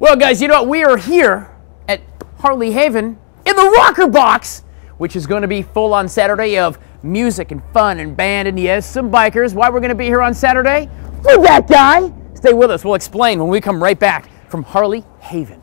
Well, guys, you know what? We are here at Harley Haven in the Rocker Box, which is going to be full on Saturday of music and fun and band and, yes, some bikers. Why we're going to be here on Saturday? For that guy. Stay with us. We'll explain when we come right back from Harley Haven.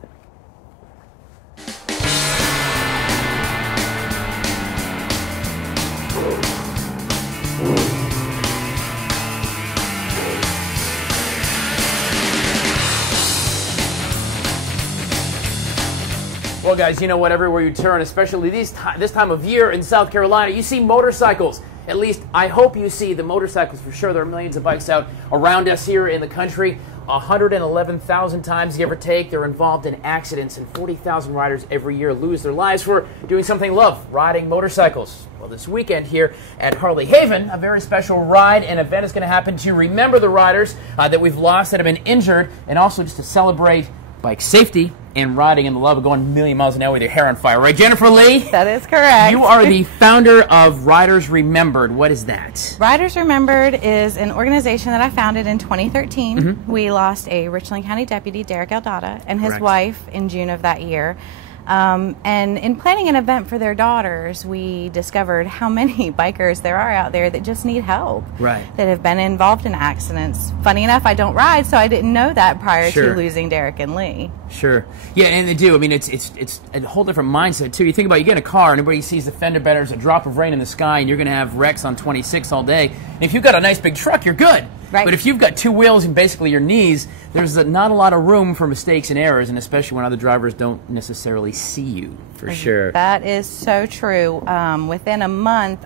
Well, guys, you know what? Everywhere you turn, especially this time of year in South Carolina, you see motorcycles. At least, I hope you see the motorcycles for sure. There are millions of bikes out around us here in the country. 111,000 times, give or take, they're involved in accidents, and 40,000 riders every year lose their lives for doing something they love, riding motorcycles. Well, this weekend here at Harley Haven, a very special ride and event is going to happen to remember the riders that we've lost, that have been injured, and also just to celebrate bike safety and riding in the love of going a million miles an hour with your hair on fire. Right, Jennifer Lee? That is correct. You are the founder of Riders Remembered. What is that? Riders Remembered is an organization that I founded in 2013. Mm-hmm. We lost a Richland County deputy, Derek Eldada, and his Correct. wife in June of that year. And in planning an event for their daughters, we discovered how many bikers there are out there that just need help. Right. That have been involved in accidents. Funny enough, I don't ride, so I didn't know that prior Sure. to losing Derek and Lee. Sure. Yeah, and they do. I mean, it's a whole different mindset, too. You think about, you get in a car, and everybody sees the fender benders, a drop of rain in the sky, and you're going to have wrecks on 26 all day. And if you've got a nice big truck, you're good. Right. But if you've got two wheels and basically your knees, there's not a lot of room for mistakes and errors, and especially when other drivers don't necessarily see you, for sure. That is so true. Within 2 months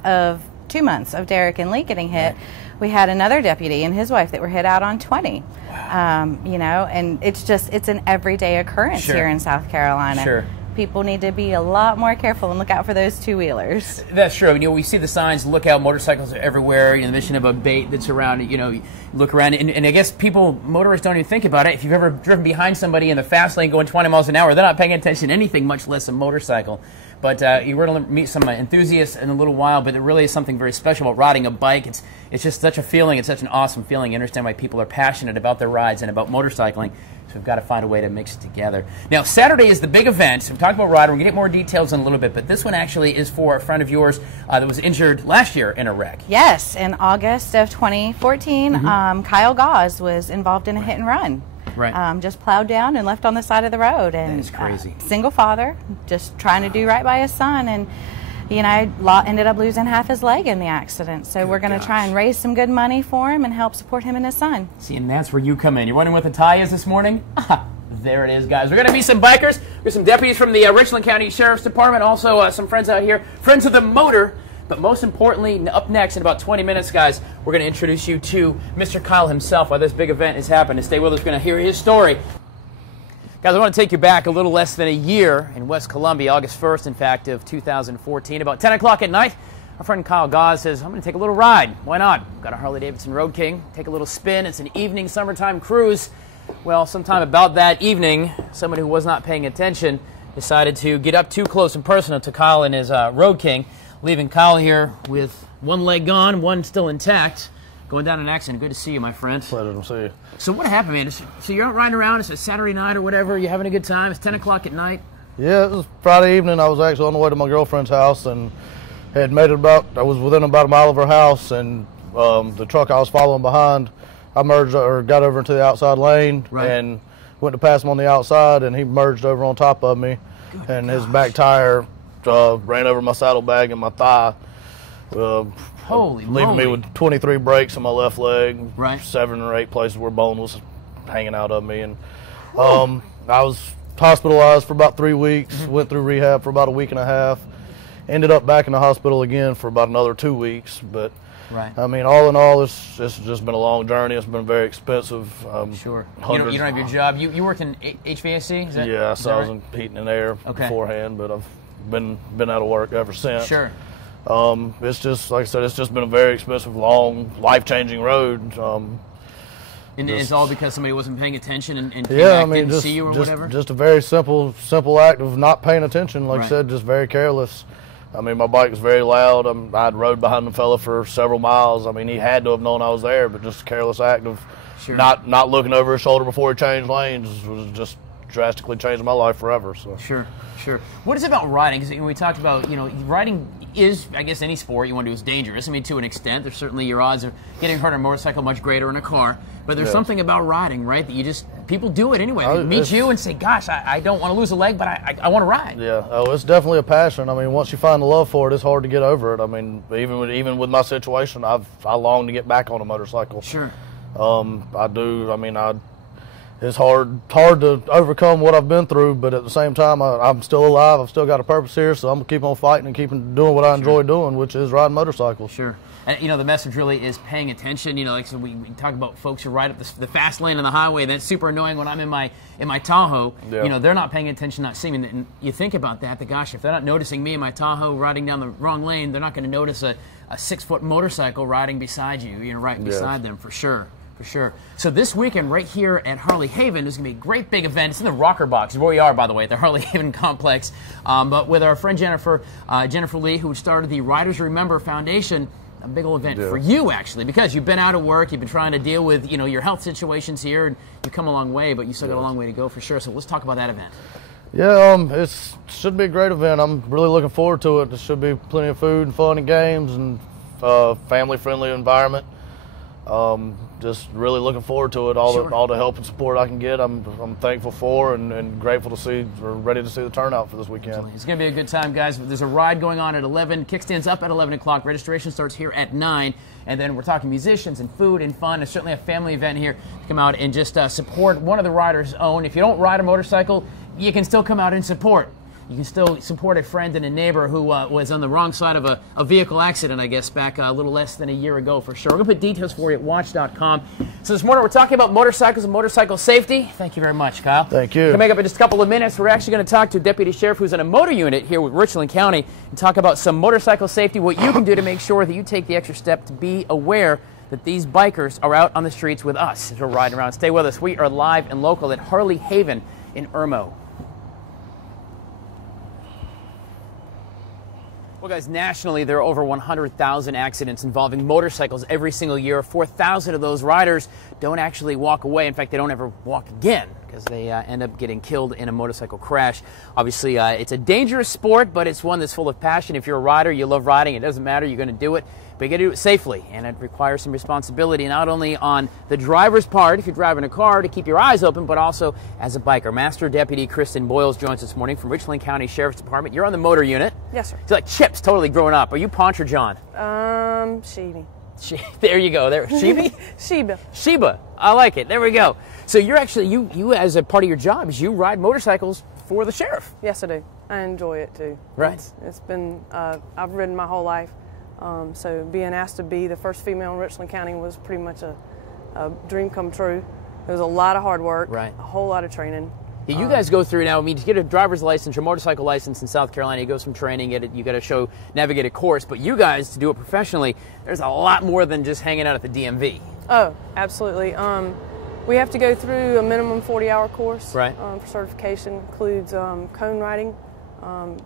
of Derek and Lee getting hit, we had another deputy and his wife that were hit out on 20. Wow. You know, and it's an everyday occurrence Sure. here in South Carolina. Sure. People need to be a lot more careful and look out for those two-wheelers. That's true. You know, we see the signs, look out, motorcycles are everywhere, you know, the mission of a bait that's around, you know, you look around, and I guess motorists don't even think about it. If you've ever driven behind somebody in the fast lane going 20 miles an hour, they're not paying attention to anything, much less a motorcycle. But you're going to meet some enthusiasts in a little while, but there really is something very special about riding a bike. It's just such a feeling. It's such an awesome feeling. You understand why people are passionate about their rides and about motorcycling. So we've got to find a way to mix it together. Now, Saturday is the big event. So we've talked about riding. We're going to get more details in a little bit, but this one actually is for a friend of yours that was injured last year in a wreck. Yes, in August of 2014, Kyle Gause was involved in a hit and run. Right. Just plowed down and left on the side of the road. And That is crazy. Single father, just trying to do right by his son, and you know, ended up losing half his leg in the accident. So we're going to try and raise some good money for him and help support him and his son. See, and that's where you come in. You're wondering what the tie is this morning? There it is, guys. We're going to meet some bikers. There's some deputies from the Richland County Sheriff's Department, also some friends out here, friends of the motor. But most importantly, up next in about 20 minutes, guys, we're going to introduce you to Mr. Kyle himself, while this big event is happening. Stay with us. We're going to hear his story. Guys, I want to take you back a little less than a year in West Columbia, August 1st, in fact, of 2014. About 10 o'clock at night, our friend Kyle Gause says, I'm going to take a little ride. Why not? Got a Harley-Davidson Road King. Take a little spin. It's an evening summertime cruise. Well, sometime about that evening, someone who was not paying attention decided to get up too close and personal to Kyle and his Road King, leaving Kyle here with one leg gone, one still intact. Going down an accident. Good to see you, my friend. Pleasure to see you. So what happened, man? So you're out riding around, it's a Saturday night or whatever, you're having a good time, it's 10 o'clock at night? Yeah, it was Friday evening. I was actually on the way to my girlfriend's house and had made it I was within about a mile of her house, and the truck I was following behind, I got over into the outside lane and went to pass him on the outside, and he merged over on top of me. His back tire ran over my saddlebag and my thigh. Holy leaving moly. me with 23 breaks on my left leg, Right. 7 or 8 places where bone was hanging out of me, and I was hospitalized for about 3 weeks. Went through rehab for about a week and a half. Ended up back in the hospital again for about another 2 weeks. But I mean, all in all, it's just been a long journey. It's been very expensive. Sure. You don't have your job. You worked in HVAC? Is that, Yeah, is so that I was right? in heating and air beforehand, but I've been out of work ever since. Sure. It's just, like I said, it's just been a very expensive, long, life-changing road. And it's all because somebody wasn't paying attention and Yeah, I mean, didn't just, see you or whatever? just a very simple act of not paying attention. Like I said, just very careless. I mean, my bike was very loud. I'd rode behind the fella for several miles. I mean, he had to have known I was there, but just a careless act of not looking over his shoulder before he changed lanes was just drastically changed my life forever. So Sure. What is it about riding? Because we talked about, riding is, I guess, any sport you want to do is dangerous. I mean, to an extent, there's certainly your odds of getting hurt on a motorcycle much greater in a car. But there's something about riding, right, that people do it anyway. They meet you and say, gosh, I don't want to lose a leg, but I want to ride. Yeah, it's definitely a passion. I mean, once you find the love for it, it's hard to get over it. I mean, even with my situation, I long to get back on a motorcycle. Sure. I do. I mean, it's hard to overcome what I've been through, but at the same time, I'm still alive. I've still got a purpose here, so I'm going to keep on fighting and keep doing what I enjoy doing, which is riding motorcycles. Sure. And, the message really is paying attention. Like I said, we talk about folks who ride up the fast lane on the highway. That's super annoying when I'm in my Tahoe. Yeah. They're not paying attention, not seeing me. And you think about that, gosh, if they're not noticing me in my Tahoe riding down the wrong lane, they're not going to notice a 6-foot motorcycle riding beside you, right beside them, for sure. For sure. So this weekend, right here at Harley Haven, is going to be a great big event. It's in the Rocker Box, where we are, by the way, at the Harley Haven complex. But with our friend Jennifer Lee, who started the Riders Remember Foundation, a big old event for you, actually, because you've been out of work, you've been trying to deal with, your health situations here, and you've come a long way, but you still got a long way to go for sure. So let's talk about that event. Yeah, it should be a great event. I'm really looking forward to it. There should be plenty of food and fun and games and family-friendly environment. Just really looking forward to it. All the help and support I can get, I'm thankful for and grateful to see, or ready to see the turnout for this weekend. It's going to be a good time, guys. There's a ride going on at 11. Kickstand's up at 11 o'clock. Registration starts here at 9. And then we're talking musicians and food and fun. It's certainly a family event here to come out and just support one of the riders' own. If you don't ride a motorcycle, you can still come out and support. You can still support a friend and a neighbor who was on the wrong side of a vehicle accident, I guess, back a little less than a year ago for sure. We're going to put details for you at watch.com. So this morning we're talking about motorcycles and motorcycle safety. Thank you very much, Kyle. Thank you. Coming up in just a couple of minutes, we're actually going to talk to a deputy sheriff who's in a motor unit here with Richland County and talk about some motorcycle safety, what you can do to make sure that you take the extra step to be aware that these bikers are out on the streets with us as we're riding around. Stay with us. We are live and local at Harley Haven in Irmo. Well, guys, nationally, there are over 100,000 accidents involving motorcycles every single year. 4,000 of those riders don't actually walk away. In fact, they don't ever walk again because they end up getting killed in a motorcycle crash. Obviously, it's a dangerous sport, but it's one that's full of passion. If you're a rider, you love riding, it doesn't matter, you're going to do it. But you got to do it safely, and it requires some responsibility, not only on the driver's part, if you're driving a car, to keep your eyes open, but also as a biker. Master Deputy Kristen Boyles joins us this morning from Richland County Sheriff's Department. You're on the motor unit. Yes, sir. It's like Chips, totally growing up. Are you Ponch or John? Sheba. There you go. There, Sheba. Sheba. I like it. There we go. So you're actually, you as a part of your job, is you ride motorcycles for the sheriff. Yes, I do. I enjoy it, too. Right. It's been, I've ridden my whole life. So being asked to be the first female in Richland County was pretty much a dream come true. It was a lot of hard work, right. A whole lot of training. Yeah, you guys go through now. I mean, to get a driver's license or motorcycle license in South Carolina, you go some training, you got to navigate a course. But you guys, to do it professionally, there's a lot more than just hanging out at the DMV. Oh, absolutely. We have to go through a minimum 40-hour course. Right. For certification. Includes cone riding,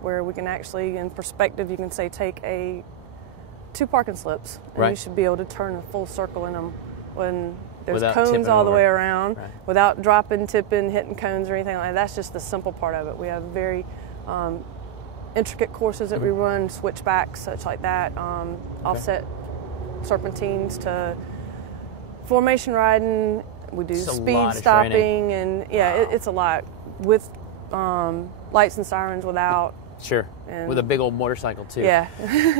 where we can actually, in perspective, you can say take 2 parking slips, and right. you should be able to turn a full circle in them when there's without cones all the over. way around, right. Without dropping, tipping, hitting cones or anything like that. That's just the simple part of it. We have very intricate courses that we run, switchbacks, such like that, offset serpentines to formation riding. We do speed stopping, and yeah, it's a lot with lights and sirens, without. Sure, with a big old motorcycle, too. Yeah.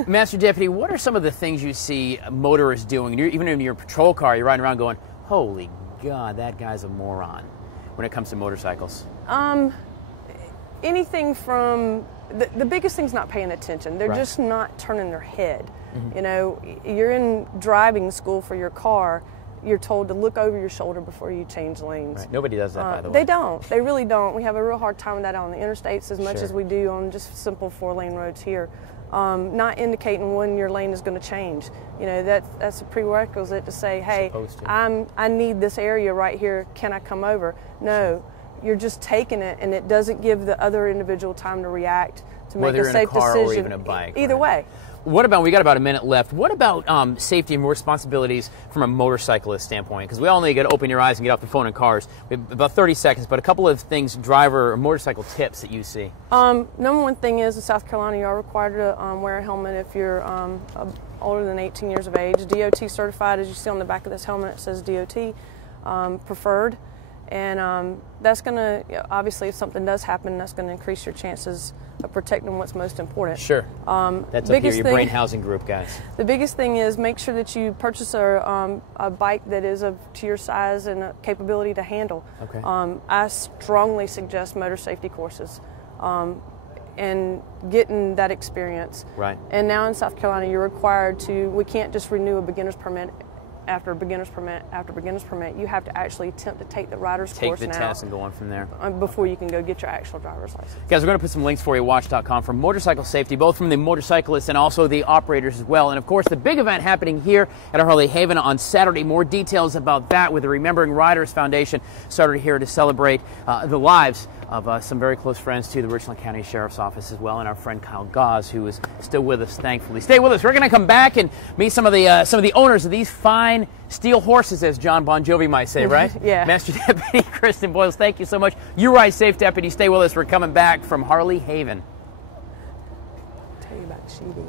Master Deputy, what are some of the things you see motorists doing? Even in your patrol car, you're riding around going, holy God, that guy's a moron when it comes to motorcycles. Anything from, the biggest thing's not paying attention. They're right. just not turning their head. Mm-hmm. You know, you're in driving school for your car. You're told to look over your shoulder before you change lanes. Right. Nobody does that, by the way. They don't. They really don't. We have a real hard time with that on the interstates as much Sure. as we do on just simple 4-lane roads here. Not indicating when your lane is going to change. You know, that's a prerequisite to say, hey, I need this area right here. Can I come over? No, you're just taking it, and it doesn't give the other individual time to react, to Whether make a safe in a car decision. or even a bike. Either right. way. What about, we got about a minute left, what about safety and responsibilities from a motorcyclist standpoint? Because we all need to open your eyes and get off the phone in cars. We have about 30 seconds, but a couple of things, driver or motorcycle tips that you see. Number one thing is in South Carolina, you are required to wear a helmet if you're older than 18 years of age. DOT certified, as you see on the back of this helmet, it says DOT preferred. And that's going to, obviously, if something does happen, that's going to increase your chances of protecting what's most important. Sure. That's up here, your brain housing group, guys. The biggest thing is make sure that you purchase a bike that is to your size and capability to handle. Okay. I strongly suggest motor safety courses and getting that experience. Right. And now in South Carolina, you're required to, we can't just renew a beginner's permit after beginner's permit after beginner's permit. You have to actually attempt to take the rider's course now. Take the test and go on from there. Before you can go get your actual driver's license. Guys, we're going to put some links for you at WACH.com for motorcycle safety, both from the motorcyclists and also the operators as well. And of course, the big event happening here at Harley Haven on Saturday. More details about that with the Remembering Riders Foundation started here to celebrate the lives of some very close friends to the Richland County Sheriff's Office as well, and our friend Kyle Gause, who is still with us, thankfully. Stay with us. We're going to come back and meet some of the owners of these fine steel horses, as John Bon Jovi might say, right? Yeah. Master Deputy Kristen Boyles, thank you so much. You ride safe, Deputy. Stay with us. We're coming back from Harley Haven. Tell you about Sheedy.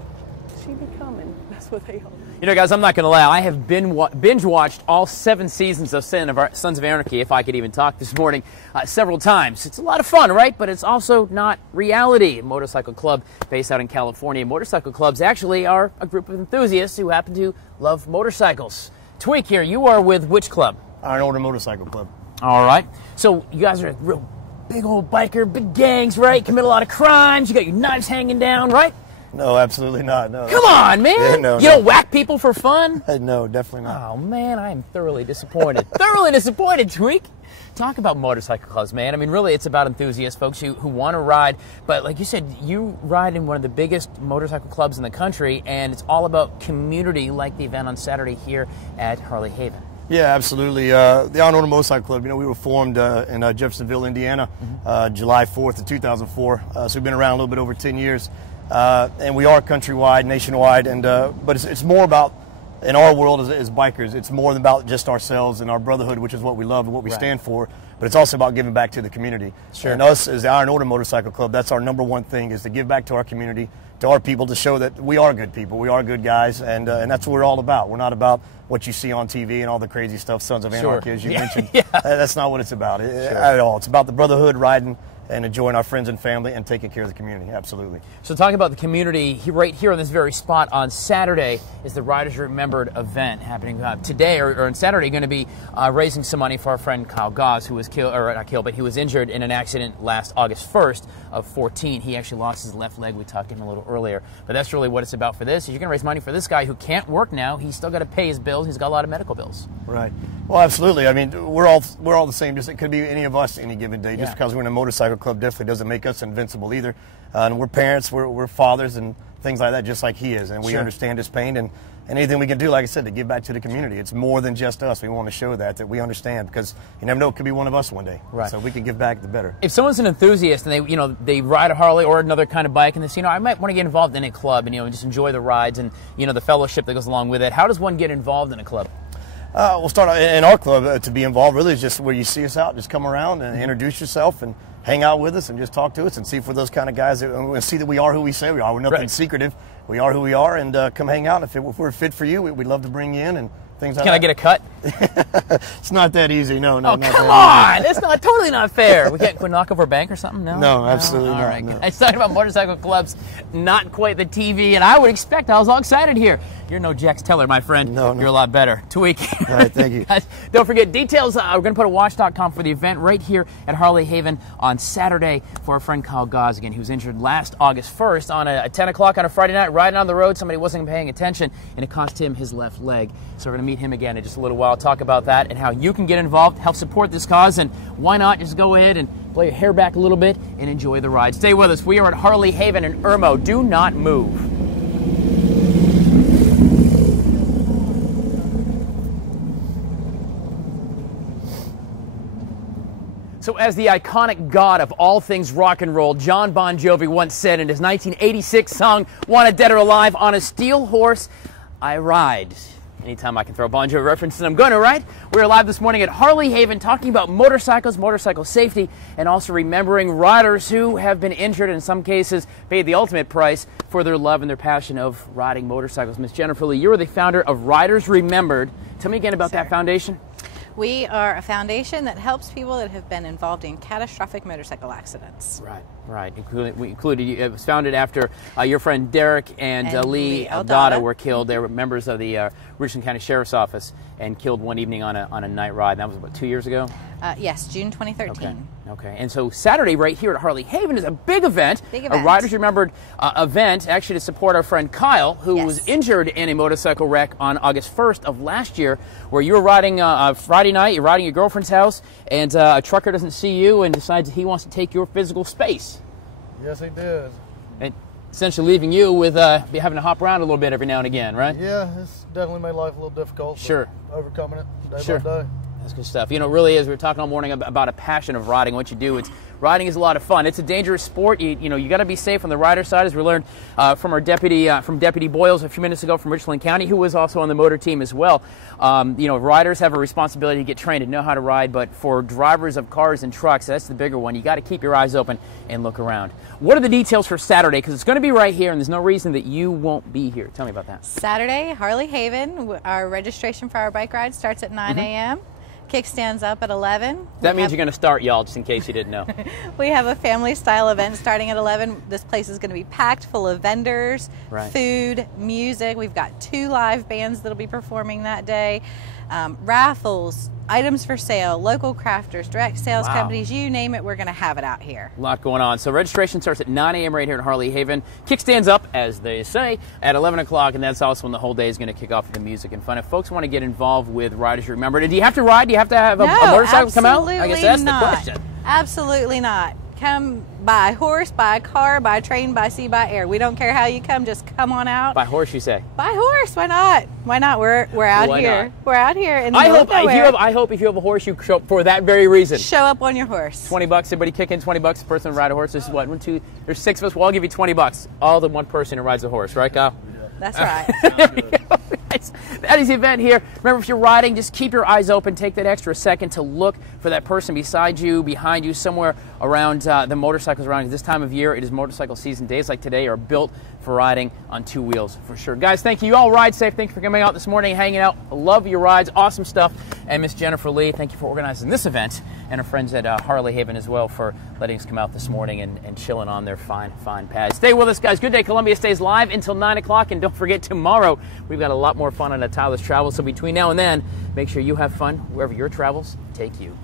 Sheedy coming. That's what they are. You know, guys, I'm not going to lie. I have binge-watched all 7 seasons of Sons of Anarchy, if I could even talk this morning, several times. It's a lot of fun, right? But it's also not reality. A motorcycle club based out in California. Motorcycle clubs actually are a group of enthusiasts who happen to love motorcycles. Tweak here, you are with which club? Iron Order Motorcycle Club. All right. So you guys are real big old biker, big gangs, right? Commit a lot of crimes. You got your knives hanging down, right? No, absolutely not. No. Come on, man. Yeah, no, you don't whack people for fun? No, definitely not. Oh, man, I am thoroughly disappointed. Thoroughly disappointed, Tweak. Talk about motorcycle clubs, man. I mean, really, it's about enthusiasts, folks who want to ride. But like you said, you ride in one of the biggest motorcycle clubs in the country, and it's all about community, like the event on Saturday here at Harley Haven. Yeah, absolutely. The Iron Order Motorcycle Club, you know, we were formed in Jeffersonville, Indiana, July 4th of 2004. So we've been around a little bit over 10 years. And we are countrywide, nationwide, and but it's more about, in our world as bikers, it's more than about just ourselves and our brotherhood, which is what we love and what we stand for, but it's also about giving back to the community. Sure. And us as the Iron Order Motorcycle Club, that's our number one thing, is to give back to our community, to our people, to show that we are good people, we are good guys, and that's what we're all about. We're not about what you see on TV and all the crazy stuff, Sons of Anarchy, as you mentioned. That's not what it's about at all. It's about the brotherhood, riding, and enjoying our friends and family and taking care of the community. Absolutely. So talking about the community, right here on this very spot on Saturday is the Riders Remembered event happening today, or on Saturday, going to be raising some money for our friend Kyle Gause, who was killed, or not killed, but he was injured in an accident last August 1st of 14. He actually lost his left leg. We talked to him a little earlier. But that's really what it's about for this. You're going to raise money for this guy who can't work now. He's still got to pay his bills. He's got a lot of medical bills. Right. Well, absolutely. I mean, we're all the same. Just it could be any of us any given day. Just because we're in a motorcycle club definitely doesn't make us invincible either. And we're parents, we're fathers, and things like that, just like he is. And we understand his pain, and anything we can do, like I said, to give back to the community. It's more than just us. We want to show that we understand, because you never know, it could be one of us one day. Right. So if we can give back, the better. If someone's an enthusiast and they ride a Harley or another kind of bike, and they say, I might want to get involved in a club and just enjoy the rides and the fellowship that goes along with it. How does one get involved in a club? We'll start in our club. To be involved really is just where you see us out. Just come around and introduce yourself and hang out with us and just talk to us and see if we're those kind of guys that see that we are who we say we are. We're nothing secretive. We are who we are, and come hang out. If we're fit for you, we'd love to bring you in and things like that. Can I get a cut? It's not that easy. No. Oh, not come that on! It's totally not fair. We can't knock over a bank or something? No, absolutely not. All right. No. I was talking about motorcycle clubs, not quite the TV, and I would expect, I was all excited here. You're no Jax Teller, my friend. No. You're a lot better. Tweak. All right, thank you. Guys, don't forget, details, we're going to put a WACH.com for the event right here at Harley Haven on Saturday for our friend Kyle Gause again. He was injured last August 1st on a 10 o'clock on a Friday night, riding on the road. Somebody wasn't paying attention, and it cost him his left leg. So we're going to meet him again in just a little while, talk about that and how you can get involved, help support this cause, and why not just go ahead and blow your hair back a little bit and enjoy the ride. Stay with us. We are at Harley Haven in Irmo. Do not move. So So as the iconic god of all things rock and roll, John Bon Jovi once said in his 1986 song, "Wanted Dead or Alive," "On a steel horse I ride." Anytime I can throw a Bon Jovi reference in, I'm going to, right? We're live this morning at Harley Haven talking about motorcycles, motorcycle safety, and also remembering riders who have been injured and in some cases paid the ultimate price for their love and their passion of riding motorcycles. Miss Jennifer Lee, you are the founder of Riders Remembered. Tell me again about that foundation. We are a foundation that helps people that have been involved in catastrophic motorcycle accidents. Right. It was founded after your friend Derek and Lee Aldada were killed. They were members of the Richland County Sheriff's Office and killed one evening on a night ride. That was, what, 2 years ago? Yes, June 2013. Okay. And so Saturday right here at Harley Haven is a big event. A Riders Remembered event, actually to support our friend Kyle, who was injured in a motorcycle wreck on August 1st of last year, where you were riding Friday night, you're riding at your girlfriend's house, and a trucker doesn't see you and decides he wants to take your physical space. Yes, he did. And essentially leaving you with having to hop around a little bit every now and again, right? Yeah, it's definitely made life a little difficult. Sure. Overcoming it day by day. That's good stuff. You know, it really is. We were talking all morning about a passion of riding. What you do, riding is a lot of fun. It's a dangerous sport. You got to be safe on the rider side, as we learned from our Deputy Boyles a few minutes ago from Richland County, who was also on the motor team as well. Riders have a responsibility to get trained and know how to ride, but for drivers of cars and trucks, that's the bigger one. You got to keep your eyes open and look around. What are the details for Saturday? Because it's going to be right here, and there's no reason that you won't be here. Tell me about that. Saturday, Harley Haven. Our registration for our bike ride starts at 9 a.m. Kickstands up at 11. That means you're going to start, y'all, just in case you didn't know. We have a family-style event starting at 11. This place is going to be packed full of vendors, food, music. We've got 2 live bands that will be performing that day. Raffles, items for sale, local crafters, direct sales companies, you name it, we're going to have it out here. A lot going on. So registration starts at 9 a.m. right here at Harley Haven. Kickstands up, as they say, at 11 o'clock, and that's also when the whole day is going to kick off with the music and fun. If folks want to get involved with Riders Remembered, do you have to ride? Do you have to have a motorcycle come out? I guess that's the question. Absolutely not. Come by horse, by car, by train, by sea, by air. We don't care how you come, just come on out. By horse, you say? By horse, why not? Why not? We're out here. Not? We're out here in the middle of nowhere. I hope if you have a horse, you show up for that very reason. Show up on your horse. $20, everybody kick in $20 a person to ride a horse. There's what, 1, 2, there's 6 of us. Well, I'll give you $20. All the one person who rides a horse, right, Kyle? That's right. That is the event here. Remember, if you're riding, just keep your eyes open. Take that extra second to look for that person beside you, behind you, somewhere around the motorcycles around you. This time of year, it is motorcycle season. Days like today are built for riding on 2 wheels, for sure. Guys, thank you. You all ride safe. Thank you for coming out this morning, hanging out. Love your rides. Awesome stuff. And Miss Jennifer Lee, thank you for organizing this event, and our friends at Harley Haven as well for letting us come out this morning and chilling on their fine pads. Stay with us, guys. Good Day Columbia stays live until 9 o'clock, and don't forget, tomorrow we've got a lot more fun on a Tyler's Travel. So between now and then, make sure you have fun wherever your travels take you.